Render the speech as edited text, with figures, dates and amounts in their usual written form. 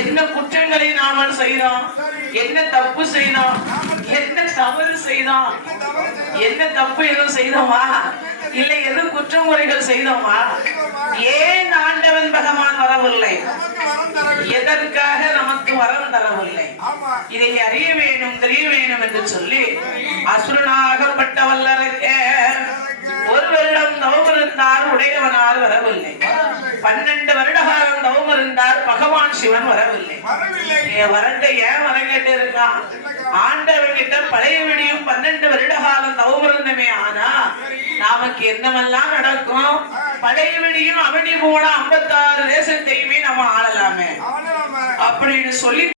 என்ன குற்றங்களை நாம செய்தோம், என்ன தப்பு செய்தோம், என்ன தவறு செய்தோம், என்ன தப்பு எதுவும் செய்தோமா, இல்ல எது குற்றமுறைகள் செய்தோமா? ஏன் ஆண்டவன் பகவான் வரவில்லை? எதற்காக நமக்கு வரம் தரவில்லை? இதை அறிய வேண்டும், தெரிய வேண்டும் என்று சொல்லி அசுரனாகப்பட்ட வல்லரக்கே ஒரு வருடம் தவம் இருந்தார், உடையவனார் வரவில்லை. 12 வருட காலம் தவம் இருந்தார், பகவான் சிவன் வரவில்லை. வரட்ட ஏன் வரங்கட்டு இருக்கான்? ஆண்டவன் கிட்ட பழைய விடியும் 12 வருட காலம் தவம் இருந்தமே, ஆனா நமக்கு என்னவெல்லாம் நடக்கும்? பழைய விடியும் அவனி போன 56 தேசத்தையுமே நம்ம ஆளலாமே அப்படின்னு சொல்லி